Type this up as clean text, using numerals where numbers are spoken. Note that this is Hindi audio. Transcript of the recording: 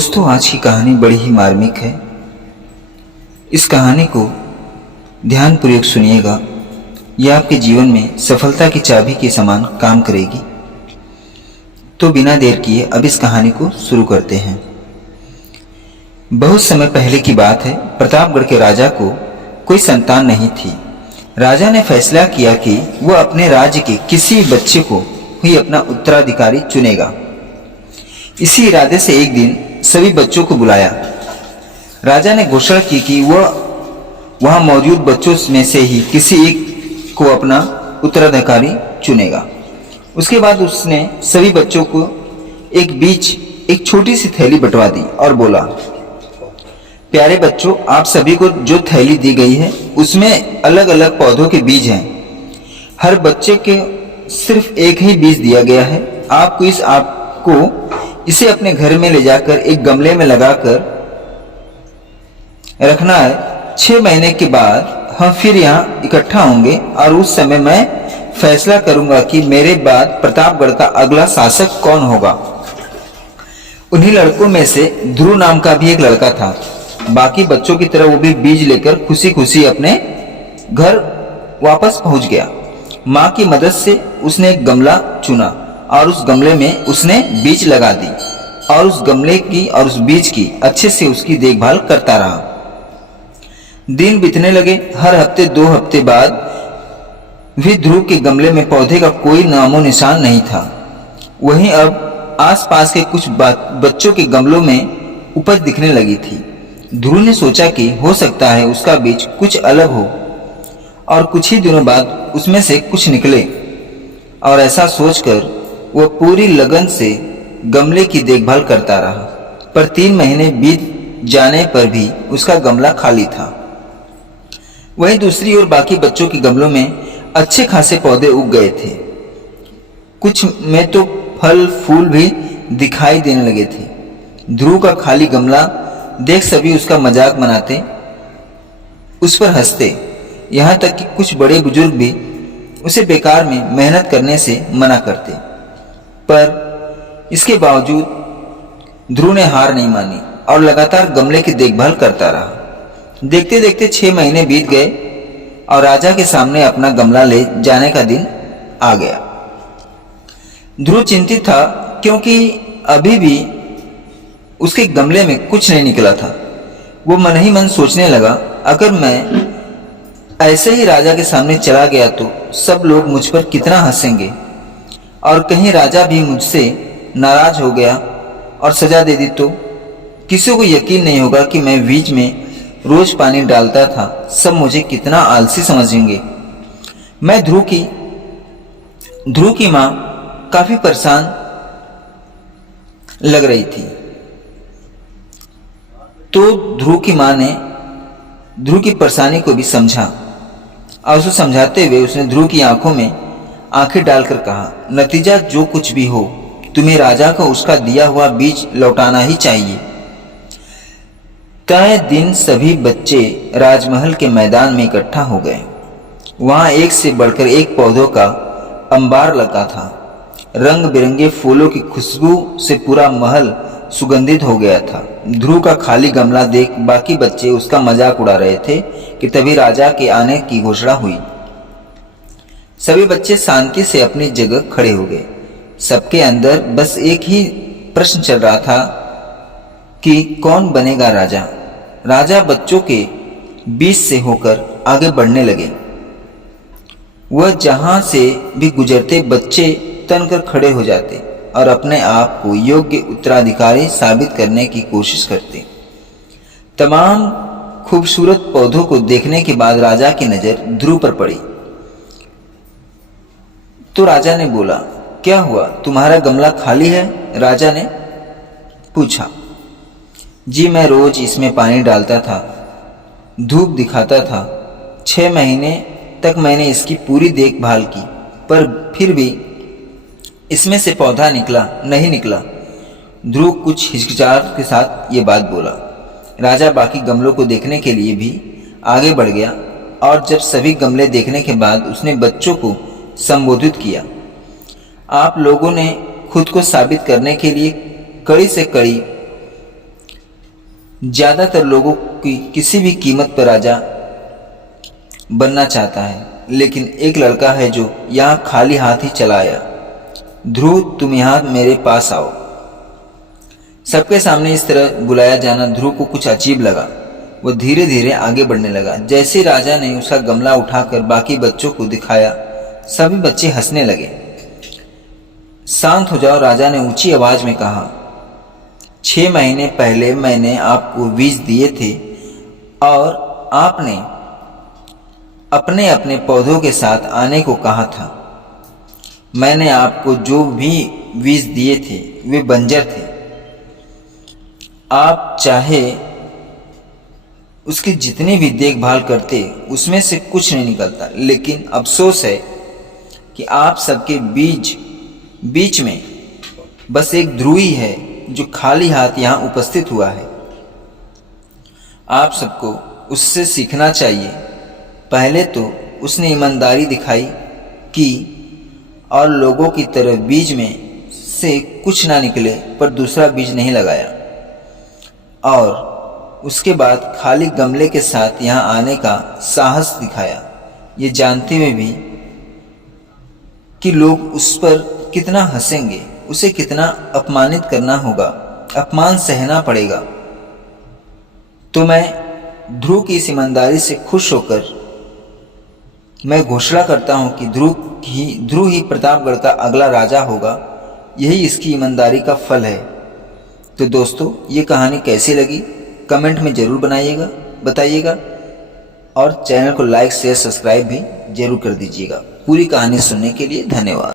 दोस्तों, आज की कहानी बड़ी ही मार्मिक है। इस कहानी को ध्यानपूर्वक सुनिएगा। यह आपके जीवन में सफलता की चाबी के समान काम करेगी। तो बिना देर किए अब इस कहानी को शुरू करते हैं। बहुत समय पहले की बात है। प्रतापगढ़ के राजा को कोई संतान नहीं थी। राजा ने फैसला किया कि वह अपने राज्य के किसी बच्चे को ही अपना उत्तराधिकारी चुनेगा। इसी इरादे से एक दिन सभी बच्चों को बुलाया। राजा ने घोषणा की कि वह वहां मौजूद बच्चों में से ही किसी एक को अपना उत्तराधिकारी चुनेगा। उसके बाद उसने सभी बच्चों को एक छोटी सी थैली बंटवा दी और बोला, प्यारे बच्चों, आप सभी को जो थैली दी गई है उसमें अलग अलग पौधों के बीज हैं। हर बच्चे के सिर्फ एक ही बीज दिया गया है। आपको इसे अपने घर में ले जाकर एक गमले में लगाकर रखना है। 6 महीने के बाद हम फिर यहाँ इकट्ठा होंगे और उस समय मैं फैसला करूंगा कि मेरे बाद प्रतापगढ़ का अगला शासक कौन होगा। उन्हीं लड़कों में से ध्रुव नाम का भी एक लड़का था। बाकी बच्चों की तरह वो भी बीज लेकर खुशी खुशी अपने घर वापस पहुंच गया। माँ की मदद से उसने एक गमला चुना और उस गमले में उसने बीज लगा दी और उस गमले की और उस बीज की अच्छे से उसकी देखभाल करता रहा। दिन बीतने लगे। हर हफ्ते 2 हफ्ते बाद भी ध्रुव के गमले में पौधे का कोई नामो निशान नहीं था। वहीं अब आसपास के कुछ बच्चों के गमलों में उपज दिखने लगी थी। ध्रुव ने सोचा कि हो सकता है उसका बीज कुछ अलग हो और कुछ ही दिनों बाद उसमें से कुछ निकले। और ऐसा सोचकर वह पूरी लगन से गमले की देखभाल करता रहा। पर 3 महीने बीत जाने पर भी उसका गमला खाली था। वहीं दूसरी ओर बाकी बच्चों के गमलों में अच्छे खासे पौधे उग गए थे। कुछ में तो फल फूल भी दिखाई देने लगे थे। ध्रुव का खाली गमला देख सभी उसका मजाक बनाते, उस पर हंसते। यहाँ तक कि कुछ बड़े बुजुर्ग भी उसे बेकार में मेहनत करने से मना करते। पर इसके बावजूद ध्रुव ने हार नहीं मानी और लगातार गमले की देखभाल करता रहा। देखते देखते 6 महीने बीत गए और राजा के सामने अपना गमला ले जाने का दिन आ गया। ध्रुव चिंतित था क्योंकि अभी भी उसके गमले में कुछ नहीं निकला था। वो मन ही मन सोचने लगा, अगर मैं ऐसे ही राजा के सामने चला गया तो सब लोग मुझ पर कितना हंसेंगे और कहीं राजा भी मुझसे नाराज हो गया और सजा दे दी तो किसी को यकीन नहीं होगा कि मैं बीज में रोज पानी डालता था। सब मुझे कितना आलसी समझेंगे। मैं ध्रुव की माँ काफी परेशान लग रही थी। तो ध्रुव की माँ ने ध्रुव की परेशानी को भी समझा और उसे समझाते हुए उसने ध्रुव की आंखों में आंखें डालकर कहा, नतीजा जो कुछ भी हो, तुम्हें राजा को उसका दिया हुआ बीज लौटाना ही चाहिए। तय दिन सभी बच्चे राजमहल के मैदान में इकट्ठा हो गए। वहां एक से बढ़कर एक पौधों का अंबार लगा था। रंग बिरंगे फूलों की खुशबू से पूरा महल सुगंधित हो गया था। ध्रुव का खाली गमला देख बाकी बच्चे उसका मजाक उड़ा रहे थे कि तभी राजा के आने की घोषणा हुई। सभी बच्चे शांति से अपनी जगह खड़े हो गए। सबके अंदर बस एक ही प्रश्न चल रहा था कि कौन बनेगा राजा। राजा बच्चों के बीच से होकर आगे बढ़ने लगे। वह जहां से भी गुजरते बच्चे तनकर खड़े हो जाते और अपने आप को योग्य उत्तराधिकारी साबित करने की कोशिश करते। तमाम खूबसूरत पौधों को देखने के बाद राजा की नजर ध्रुव पर पड़ी। तो राजा ने बोला, क्या हुआ, तुम्हारा गमला खाली है? राजा ने पूछा। जी, मैं रोज इसमें पानी डालता था, धूप दिखाता था। 6 महीने तक मैंने इसकी पूरी देखभाल की, पर फिर भी इसमें से पौधा नहीं निकला। ध्रुव कुछ हिचकिचाहट के साथ ये बात बोला। राजा बाकी गमलों को देखने के लिए भी आगे बढ़ गया और जब सभी गमले देखने के बाद उसने बच्चों को संबोधित किया, आप लोगों ने खुद को साबित करने के लिए कड़ी से कड़ी ज़्यादातर लोगों की किसी भी कीमत पर राजा बनना चाहता है, लेकिन एक लड़का है जो यहाँ खाली हाथ ही चला आया। ध्रुव, तुम यहाँ मेरे पास आओ। सबके सामने इस तरह बुलाया जाना ध्रुव को कुछ अजीब लगा। वो धीरे धीरे आगे बढ़ने लगा। जैसे राजा ने उसका गमला उठाकर बाकी बच्चों को दिखाया, सभी बच्चे हंसने लगे। शांत हो जाओ, राजा ने ऊंची आवाज में कहा। 6 महीने पहले मैंने आपको बीज दिए थे और आपने अपने अपने पौधों के साथ आने को कहा था। मैंने आपको जो भी बीज दिए थे वे बंजर थे। आप चाहे उसकी जितनी भी देखभाल करते उसमें से कुछ नहीं निकलता, लेकिन अफसोस है कि आप सबके बीच में बस एक ध्रुव ही है जो खाली हाथ यहाँ उपस्थित हुआ है। आप सबको उससे सीखना चाहिए। पहले तो उसने ईमानदारी दिखाई कि और लोगों की तरह बीज में से कुछ ना निकले पर दूसरा बीज नहीं लगाया, और उसके बाद खाली गमले के साथ यहाँ आने का साहस दिखाया, ये जानते हुए भी कि लोग उस पर कितना हंसेंगे, उसे कितना अपमानित करना होगा, अपमान सहना पड़ेगा। तो मैं ध्रुव की इस ईमानदारी से खुश होकर मैं घोषणा करता हूँ कि ध्रुव ही प्रतापगढ़ का अगला राजा होगा। यही इसकी ईमानदारी का फल है। तो दोस्तों, ये कहानी कैसी लगी कमेंट में ज़रूर बताइएगा, और चैनल को लाइक शेयर सब्सक्राइब भी जरूर कर दीजिएगा। पूरी कहानी सुनने के लिए धन्यवाद।